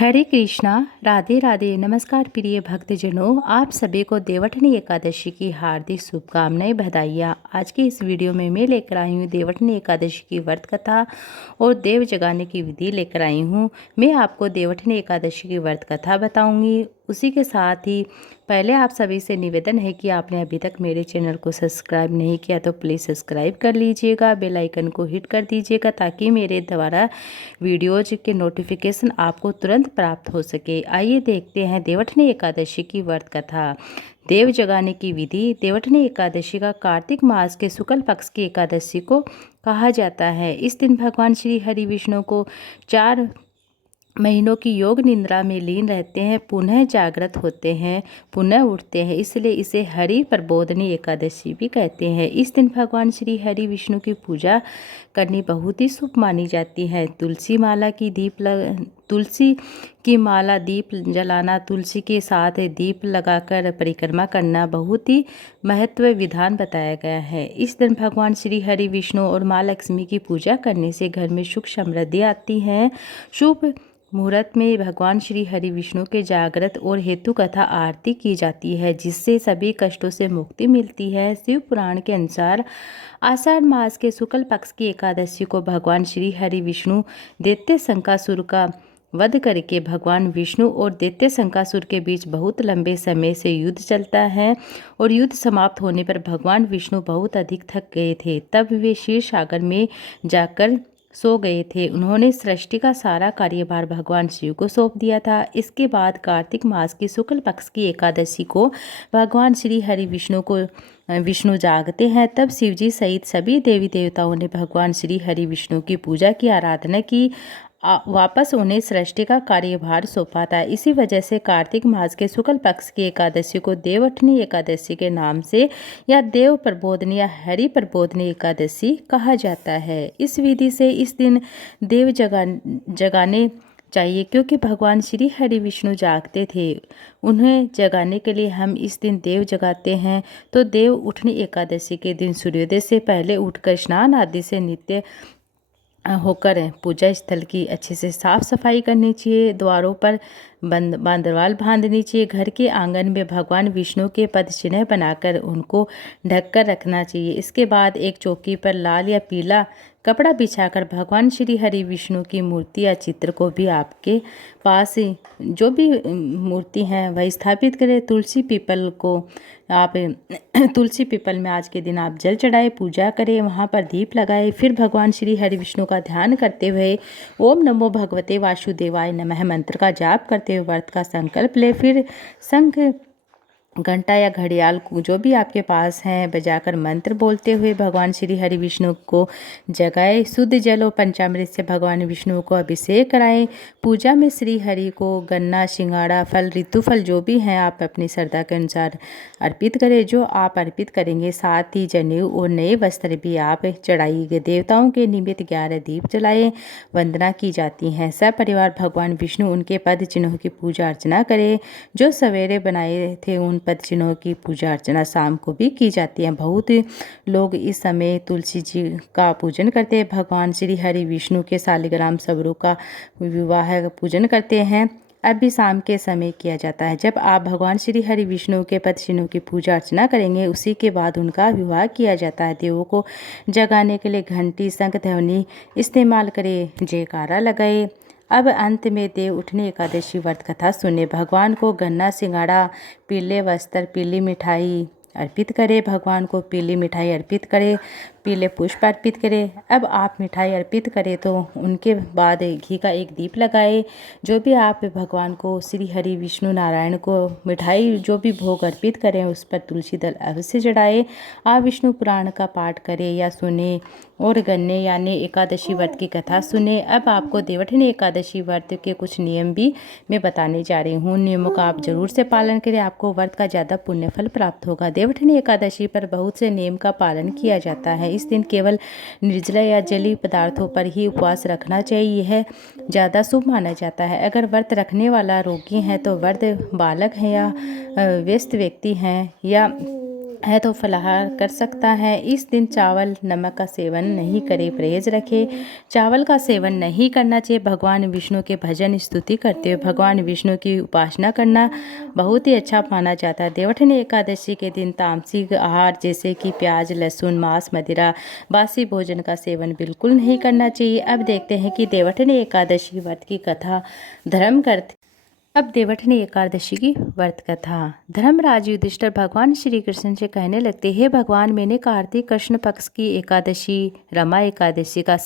हरे कृष्णा। राधे राधे। नमस्कार प्रिय भक्तजनों, आप सभी को देवठनी एकादशी की हार्दिक शुभकामनाएं, बधाइयाँ। आज की इस वीडियो में मैं लेकर आई हूँ देवठनी एकादशी की व्रत कथा और देव जगाने की विधि लेकर आई हूँ। मैं आपको देवठनी एकादशी की व्रत कथा बताऊँगी। उसी के साथ ही पहले आप सभी से निवेदन है कि आपने अभी तक मेरे चैनल को सब्सक्राइब नहीं किया तो प्लीज़ सब्सक्राइब कर लीजिएगा, बेल आइकन को हिट कर दीजिएगा ताकि मेरे द्वारा वीडियोज के नोटिफिकेशन आपको तुरंत प्राप्त हो सके। आइए देखते हैं देवठनी एकादशी की व्रत कथा। देव जगाने की विधि। देवठनी एकादशी का कार्तिक मास के शुक्ल पक्ष की एकादशी को कहा जाता है। इस दिन भगवान श्री हरि विष्णु को 4 महीनों की योग निद्रा में लीन रहते हैं, पुनः जागृत होते हैं, पुनः उठते हैं, इसलिए इसे हरि प्रबोधनी एकादशी भी कहते हैं। इस दिन भगवान श्री हरि विष्णु की पूजा करनी बहुत ही शुभ मानी जाती है। तुलसी की माला दीप जलाना, तुलसी के साथ दीप लगाकर परिक्रमा करना बहुत ही महत्व विधान बताया गया है। इस दिन भगवान श्री हरि विष्णु और माँ लक्ष्मी की पूजा करने से घर में सुख समृद्धि आती है। शुभ मुहूर्त में भगवान श्री हरि विष्णु के जागृत और हेतु कथा आरती की जाती है, जिससे सभी कष्टों से मुक्ति मिलती है। शिव पुराण के अनुसार आषाढ़ मास के शुक्ल पक्ष की एकादशी को भगवान श्री हरि विष्णु दैत्य शंकासुर का वध करके भगवान विष्णु और दैत्य शंकासुर के बीच बहुत लंबे समय से युद्ध चलता है और युद्ध समाप्त होने पर भगवान विष्णु बहुत अधिक थक गए थे। तब वे क्षीर सागर में जाकर सो गए थे। उन्होंने सृष्टि का सारा कार्यभार भगवान शिव को सौंप दिया था। इसके बाद कार्तिक मास की शुक्ल पक्ष की एकादशी को भगवान श्री हरि विष्णु जागते हैं। तब शिवजी सहित सभी देवी देवताओं ने भगवान श्री हरि विष्णु की पूजा की, आराधना की। वापस उन्हें सृष्टि का कार्यभार सौंपा था। इसी वजह से कार्तिक मास के शुक्ल पक्ष की एकादशी को देवठनी एकादशी के नाम से या देव प्रबोधनी या हरि प्रबोधनी एकादशी कहा जाता है। इस विधि से इस दिन देव जगाने चाहिए, क्योंकि भगवान श्री हरि विष्णु जागते थे। उन्हें जगाने के लिए हम इस दिन देव जगाते हैं। तो देव उठनी एकादशी के दिन सूर्योदय से पहले उठकर स्नान आदि से नित्य होकर पूजा स्थल की अच्छे से साफ सफाई करनी चाहिए। द्वारों पर बांदरवाल बांधनी चाहिए। घर के आंगन में भगवान विष्णु के पद चिन्ह बनाकर उनको ढककर रखना चाहिए। इसके बाद एक चौकी पर लाल या पीला कपड़ा बिछाकर भगवान श्री हरि विष्णु की मूर्ति या चित्र को भी आपके पास जो भी मूर्ति है वही स्थापित करें। तुलसी पीपल में आज के दिन आप जल चढ़ाए, पूजा करें, वहाँ पर दीप लगाए। फिर भगवान श्री हरि विष्णु का ध्यान करते हुए ओम नमो भगवते वासुदेवाय नमः मंत्र का जाप करते हुए व्रत का संकल्प ले। फिर शंख, घंटा या घड़ियाल को जो भी आपके पास है बजाकर मंत्र बोलते हुए भगवान श्री हरि विष्णु को जगाए। शुद्ध जल और पंचामृत से भगवान विष्णु को अभिषेक कराएं। पूजा में श्री हरि को गन्ना, सिंगाड़ा, फल, ऋतुफल जो भी हैं आप अपनी श्रद्धा के अनुसार अर्पित करें। जो आप अर्पित करेंगे, साथ ही जनेऊ और नए वस्त्र भी आप चढ़ाइए। देवताओं के निमित्त 11 दीप जलाए, वंदना की जाती है। सब परिवार भगवान विष्णु उनके पद चिन्हों की पूजा अर्चना करे। जो सवेरे बनाए थे उन पद चिन्हों की पूजा अर्चना शाम को भी की जाती है। बहुत लोग इस समय तुलसी जी का पूजन करते हैं। भगवान श्री हरि विष्णु के शालिग्राम सबरों का विवाह पूजन करते हैं, अब भी शाम के समय किया जाता है। जब आप भगवान श्री हरि विष्णु के पद चिन्हों की पूजा अर्चना करेंगे, उसी के बाद उनका विवाह किया जाता है। देवों को जगाने के लिए घंटी, शंख, ध्वनि इस्तेमाल करें, जयकारा लगाए। अब अंत में देव उठनी एकादशी व्रत कथा सुने। भगवान को गन्ना, सिंगाड़ा, पीले वस्त्र, पीली मिठाई अर्पित करें। भगवान को पीली मिठाई अर्पित करें, पीले पुष्प अर्पित करें। अब आप मिठाई अर्पित करें तो उनके बाद घी का एक दीप लगाए। जो भी आप भगवान को श्री हरि विष्णु नारायण को मिठाई जो भी भोग अर्पित करें उस पर तुलसी दल अवश्य चढ़ाए। आप विष्णु पुराण का पाठ करें या सुने और गन्ने यानी एकादशी व्रत की कथा सुने। अब आपको देवठनी एकादशी व्रत के कुछ नियम भी मैं बताने जा रही हूँ। नियमों का आप जरूर से पालन करें, आपको व्रत का ज़्यादा पुण्य फल प्राप्त होगा। देवठनी एकादशी पर बहुत से नियम का पालन किया जाता है। इस दिन केवल निर्जला या जलीय पदार्थों पर ही उपवास रखना चाहिए, यह ज़्यादा शुभ माना जाता है। अगर व्रत रखने वाला रोगी है तो वृद्ध, बालक है या व्यस्त व्यक्ति हैं या है तो फलाहार कर सकता है। इस दिन चावल नमक का सेवन नहीं करे, परहेज रखे। चावल का सेवन नहीं करना चाहिए। भगवान विष्णु के भजन स्तुति करते हुए भगवान विष्णु की उपासना करना बहुत ही अच्छा माना जाता है। देवउठनी एकादशी के दिन तामसिक आहार जैसे कि प्याज, लहसुन, मांस, मदिरा, बासी भोजन का सेवन बिल्कुल नहीं करना चाहिए। अब देखते हैं कि देवउठनी एकादशी व्रत की कथा धर्म करते। अब देवउठनी एकादशी की व्रत कथा। धर्मराज युधिष्ठिर भगवान श्री कृष्ण से कहने लगते, हे भगवान, मैंने कार्तिक कृष्ण पक्ष की एकादशी रमा एकादशी का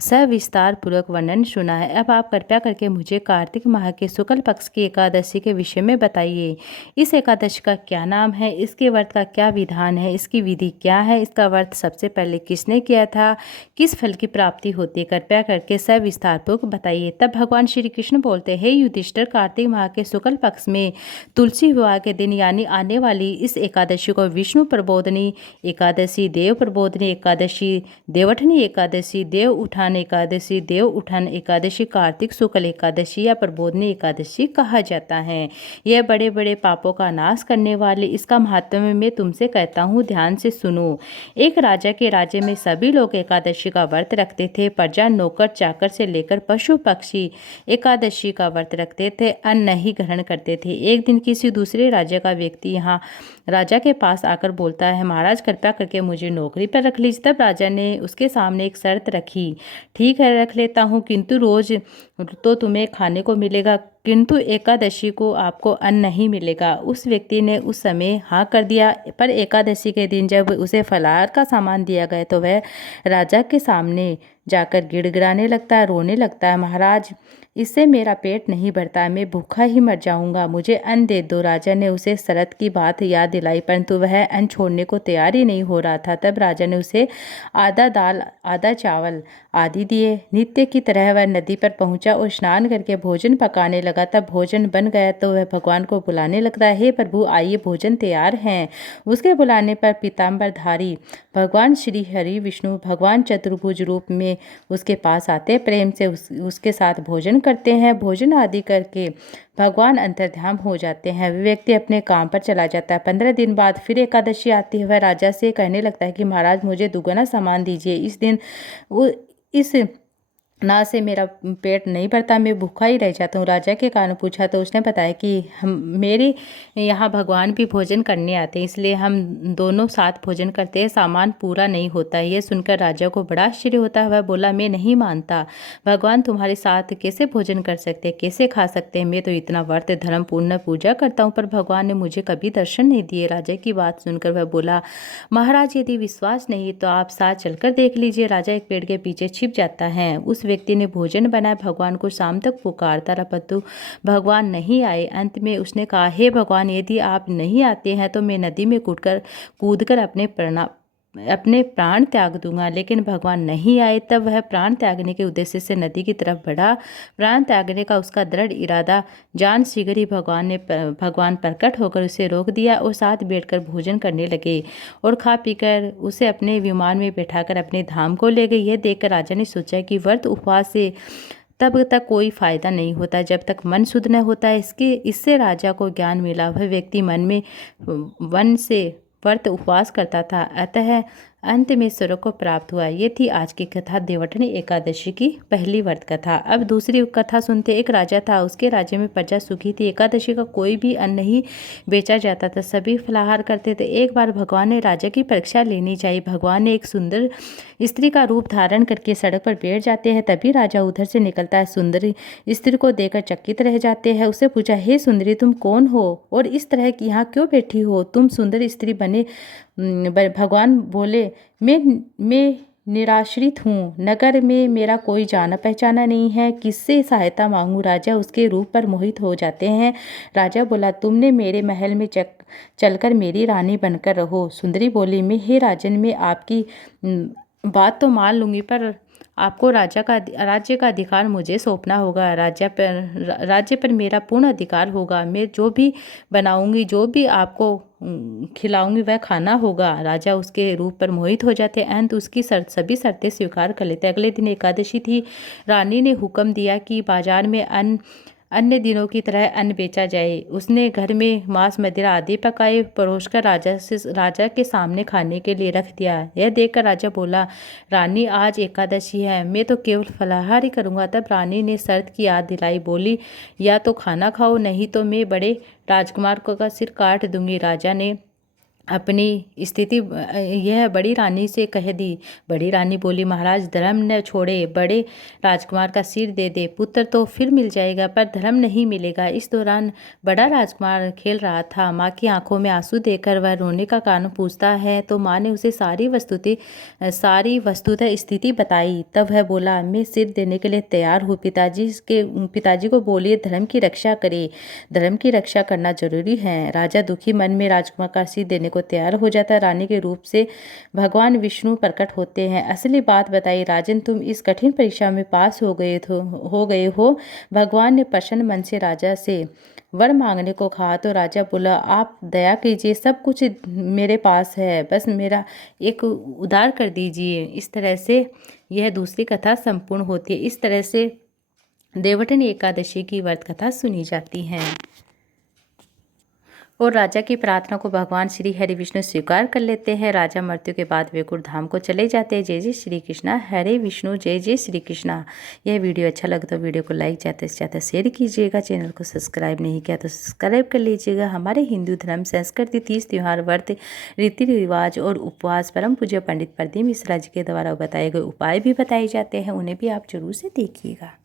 सविस्तार पूर्वक वर्णन सुना है। अब आप कृपया करके मुझे कार्तिक माह के शुक्ल पक्ष की एकादशी के विषय में बताइए। इस एकादशी का क्या नाम है, इसके व्रत का क्या विधान है, इसकी विधि क्या है, इसका व्रत सबसे पहले किसने किया था, किस फल की प्राप्ति होती है, कृपया करके सविस्तार पूर्वक बताइए। तब भगवान श्री कृष्ण बोलते, हे युधिष्ठिर, कार्तिक माह के शुक्ल पक्ष में तुलसी विवाह के दिन यानी आने वाली इस एकादशी को विष्णु प्रबोधनी एकादशी, देव प्रबोधनी एकादशी, देवउठनी एकादशी, देव उठान एकादशी, देव उठान एकादशी, कार्तिक शुक्ल एकादशी या प्रबोधनी एकादशी कहा जाता है। यह बड़े बड़े पापों का नाश करने वाली इसका महात्म्य मैं तुमसे कहता हूँ, ध्यान से सुनो। एक राजा के राज्य में सभी लोग एकादशी का व्रत रखते थे। प्रजा, नौकर चाकर से लेकर पशु पक्षी एकादशी का व्रत रखते थे, अन्न नहीं ग्रहण करते थे। एक दिन किसी दूसरे राज्य का व्यक्ति यहाँ राजा के पास आकर बोलता है, महाराज, कृपया करके मुझे नौकरी पर रख लीजिए। तब राजा ने उसके सामने एक शर्त रखी, ठीक है रख लेता हूँ, किंतु रोज तो तुम्हें खाने को मिलेगा, किंतु एकादशी को आपको अन्न नहीं मिलेगा। उस व्यक्ति ने उस समय हाँ कर दिया। पर एकादशी के दिन जब उसे फलाहार का सामान दिया गया तो वह राजा के सामने जाकर गिड़गिड़ाने लगता है, रोने लगता है, महाराज, इससे मेरा पेट नहीं भरता, मैं भूखा ही मर जाऊंगा, मुझे अन्न दे दो। राजा ने उसे शरत की बात याद दिलाई, परंतु वह अन्न छोड़ने को तैयार ही नहीं हो रहा था। तब राजा ने उसे आधा दाल, आधा चावल आदि दिए। नित्य की तरह वह नदी पर पहुंचा और स्नान करके भोजन पकाने लगा। तब भोजन बन गया तो वह भगवान को बुलाने लगता है, हे प्रभु, आइए, भोजन तैयार हैं। उसके बुलाने पर पीताम्बरधारी भगवान श्री हरि विष्णु भगवान चतुर्भुज रूप में उसके पास आते, प्रेम से उसके साथ भोजन करते हैं। भोजन आदि करके भगवान अंतर्ध्यान हो जाते हैं। वे व्यक्ति अपने काम पर चला जाता है। 15 दिन बाद फिर एकादशी आती है। वह राजा से कहने लगता है कि महाराज, मुझे दुगना सामान दीजिए, इस दिन इस ना से मेरा पेट नहीं भरता, मैं भूखा ही रह जाता हूँ। राजा के कारण पूछा तो उसने बताया कि हम मेरे यहाँ भगवान भी भोजन करने आते हैं, इसलिए हम दोनों साथ भोजन करते हैं, सामान पूरा नहीं होता है। यह सुनकर राजा को बड़ा आश्चर्य होता है। वह बोला, मैं नहीं मानता, भगवान तुम्हारे साथ कैसे भोजन कर सकते हैं, कैसे खा सकते हैं? मैं तो इतना व्रत धर्म पूर्ण पूजा करता हूँ, पर भगवान ने मुझे कभी दर्शन नहीं दिए। राजा की बात सुनकर वह बोला, महाराज, यदि विश्वास नहीं तो आप साथ चलकर देख लीजिए। राजा एक पेड़ के पीछे छिप जाता है। उस व्यक्ति ने भोजन बनाया, भगवान को शाम तक पुकारता रहा, परंतु भगवान नहीं आए। अंत में उसने कहा, हे भगवान, यदि आप नहीं आते हैं तो मैं नदी में कूदकर अपने प्राण त्याग दूंगा। लेकिन भगवान नहीं आए। तब वह प्राण त्यागने के उद्देश्य से नदी की तरफ बढ़ा। प्राण त्यागने का उसका दृढ़ इरादा जान शीघ्र ही भगवान प्रकट होकर उसे रोक दिया और साथ बैठकर भोजन करने लगे और खा पीकर उसे अपने विमान में बैठाकर अपने धाम को ले गए। यह देखकर राजा ने सोचा कि व्रत उपवास से तब तक कोई फायदा नहीं होता जब तक मन शुद्ध न होता है। इससे राजा को ज्ञान मिला। वह व्यक्ति वन से व्रत उपवास करता था, अतः अंत में स्वर्ग को प्राप्त हुआ। ये थी आज की कथा, देवउठनी एकादशी की पहली व्रत कथा। अब दूसरी कथा सुनते। एक राजा था, उसके राज्य में प्रजा सुखी थी। एकादशी का कोई भी अन्न नहीं बेचा जाता था, सभी फलाहार करते थे। एक बार भगवान ने राजा की परीक्षा लेनी चाहिए। भगवान ने एक सुंदर स्त्री का रूप धारण करके सड़क पर बैठ जाते हैं। तभी राजा उधर से निकलता है। सुंदरी स्त्री को देखकर चकित रह जाते हैं। उससे पूछा, हे सुंदरी, तुम कौन हो और इस तरह की यहाँ क्यों बैठी हो? तुम सुंदर स्त्री बने। भगवान बोले, मैं निराश्रित हूँ, नगर में मेरा कोई जाना पहचाना नहीं है, किससे सहायता मांगूं? राजा उसके रूप पर मोहित हो जाते हैं। राजा बोला, तुमने मेरे महल में चलकर मेरी रानी बनकर रहो। सुंदरी बोली, हे राजन, मैं आपकी बात तो मान लूंगी, पर आपको राज्य का अधिकार मुझे सौंपना होगा। राज्य पर मेरा पूर्ण अधिकार होगा। मैं जो भी बनाऊंगी, जो भी आपको खिलाऊंगी, वह खाना होगा। राजा उसके रूप पर मोहित हो जाते। अंत उसकी सभी शर्तें स्वीकार कर लेते। अगले दिन एकादशी थी। रानी ने हुक्म दिया कि बाजार में अन्य दिनों की तरह अन्न बेचा जाए। उसने घर में मांस मदिरा आदि पकाए परोसकर राजा के सामने खाने के लिए रख दिया। यह देखकर राजा बोला, रानी आज एकादशी है, मैं तो केवल फलाहार ही करूँगा। तब रानी ने शर्त की याद दिलाई, बोली, या तो खाना खाओ, नहीं तो मैं बड़े राजकुमार का सिर काट दूंगी। राजा ने अपनी स्थिति यह बड़ी रानी से कह दी। बड़ी रानी बोली, महाराज धर्म न छोड़े, बड़े राजकुमार का सिर दे दे, पुत्र तो फिर मिल जाएगा पर धर्म नहीं मिलेगा। इस दौरान बड़ा राजकुमार खेल रहा था। माँ की आंखों में आंसू देखकर वह रोने का कारण पूछता है तो माँ ने उसे सारी वस्तुतः स्थिति बताई। तब वह बोला, मैं सिर देने के लिए तैयार हूँ। पिताजी को बोलिए धर्म की रक्षा करे, धर्म की रक्षा करना जरूरी है। राजा दुखी मन में राजकुमार का सिर देने को तैयार हो जाता है। रानी के रूप से भगवान विष्णु प्रकट होते हैं। असली बात बताई, राजन तुम इस कठिन परीक्षा में पास हो गए हो। भगवान ने प्रसन्न मन से राजा से वर मांगने को कहा तो राजा बोला, आप दया कीजिए, सब कुछ मेरे पास है, बस मेरा एक उद्धार कर दीजिए। इस तरह से यह दूसरी कथा संपूर्ण होती है। इस तरह से देवउठनी एकादशी की व्रत कथा सुनी जाती है और राजा की प्रार्थना को भगवान श्री हरि विष्णु स्वीकार कर लेते हैं। राजा मृत्यु के बाद वैकुंठ धाम को चले जाते हैं। जय जय श्री कृष्णा, हरे विष्णु, जय जय श्री कृष्णा। यह वीडियो अच्छा लगे तो वीडियो को लाइक ज़्यादा से ज़्यादा शेयर कीजिएगा। चैनल को सब्सक्राइब नहीं किया तो सब्सक्राइब कर लीजिएगा। हमारे हिंदू धर्म, संस्कृति, तीज त्योहार, व्रत, रीति रिवाज और उपवास परम पूज्य पंडित प्रदीप मिश्रा जी के द्वारा बताए गए उपाय भी बताए जाते हैं, उन्हें भी आप जरूर से देखिएगा।